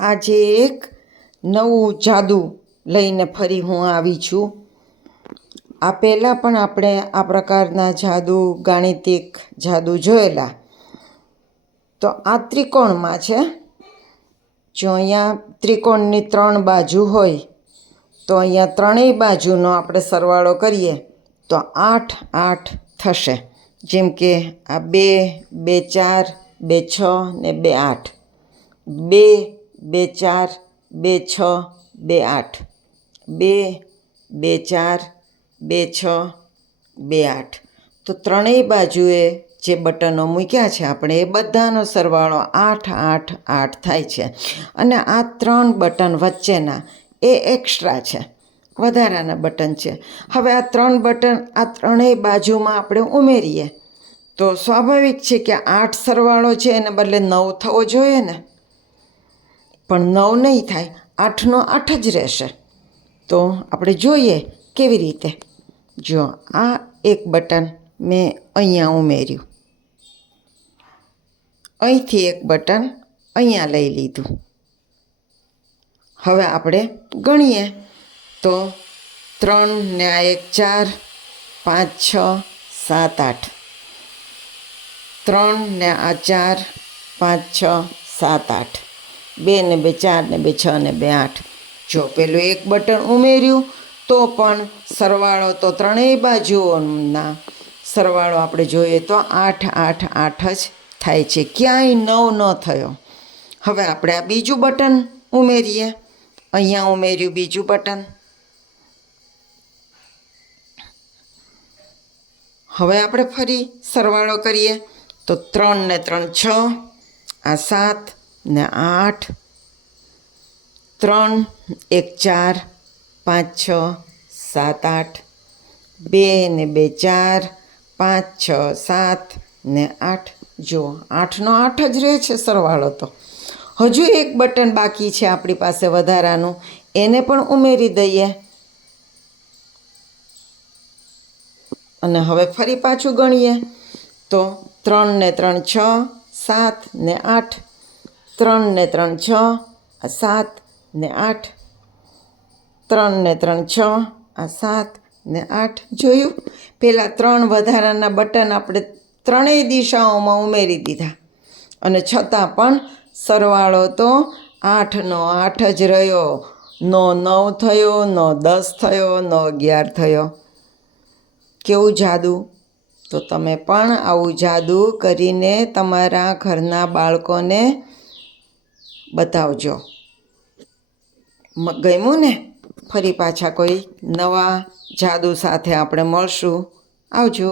આજે એક નવું જાદુ લઈને ફરી હું આવી છું. આ પહેલાં પણ આપણે આ પ્રકારના જાદુ, ગાણિતિક જાદુ જોયેલા. તો આ ત્રિકોણમાં છે. જો અહીંયા ત્રિકોણની ત્રણ બાજુ હોય, તો અહીંયા ત્રણેય બાજુનો આપણે સરવાળો કરીએ, તો આઠ આઠ થશે. જેમ કે આ બે બે ચાર, બે છ ને બે આઠ. બે બે ચાર, બે છ, બે આઠ. બે બે ચાર, બે છ, બે આઠ. તો ત્રણેય બાજુએ જે બટનો મૂક્યા છે આપણે એ બધાનો સરવાળો આઠ આઠ આઠ થાય છે. અને આ ત્રણ બટન વચ્ચેના એ એક્સ્ટ્રા છે. વધારાના બટન છે. હવે આ ત્રણ બટન, આ ત્રણેય બાજુમાં આપણે ઉમેરીએ. તો સ્વાભાવિક છે કે આઠ સરવાળો છે, એને બદલે નવ થવો જોઈએ ને? પણ નવ નહીં થાય, આઠનો આઠ જ રહેશે. તો આપણે જોઈએ કેવી રીતે. જો આ એક બટન મેં અહીંયા ઉમેર્યું. અહીંથી એક બટન અહીંયા લઈ લીધું. હવે આપણે ગણીએ. તો ત્રણ ને આ એક ચાર, પાંચ છ, સાત આઠ. ત્રણ ને આ ચાર, પાંચ છ, સાત આઠ. બે ને બે ચાર ને બે છ ને બે આઠ. જો પેલું એક બટન ઉમેર્યું, તો પણ સરવાળો તો ત્રણેય બાજુઓના સરવાળો આપણે જોઈએ તો આઠ આઠ આઠ જ થાય છે. ક્યાંય નવ ન થયો. હવે આપણે આ બીજું બટન ઉમેરીએ. અહીંયા ઉમેર્યું બીજું બટન. હવે આપણે ફરી સરવાળો કરીએ. તો ત્રણ ને ત્રણ છ, આ સાત ને આઠ, ત્રણ, એક, ચાર, પાંચ, છ, સાત, આઠ, બે ને બે, ચાર, પાંચ, છ, સાત ને આઠ. જુઓ આઠનો આઠ જ રહે છે સરવાળો તો. હજુ એક બટન બાકી છે આપણી પાસે વધારાનું. એને પણ ઉમેરી દઈએ. અને હવે ફરી પાછું ગણીએ. તો ત્રણ ને ત્રણ છ, સાત ને આઠ. ત્રણ ને ત્રણ છ, આ સાત ને આઠ. ત્રણ ને ત્રણ છ, આ સાત ને આઠ. જોયું? પહેલાં ત્રણ વધારાના બટન આપણે ત્રણેય દિશાઓમાં ઉમેરી દીધા. અને છતાં પણ સરવાળો તો આઠનો આઠ જ રહ્યો. નો નવ થયો, નો દસ થયો, નો અગિયાર થયો. કેવું જાદુ? તો તમે પણ આવું જાદુ કરીને તમારા ઘરના બાળકોને બતાવજો. ગમ્યું ને? ફરી પાછા કોઈ નવા જાદુ સાથે આપણે મળશું. આવજો.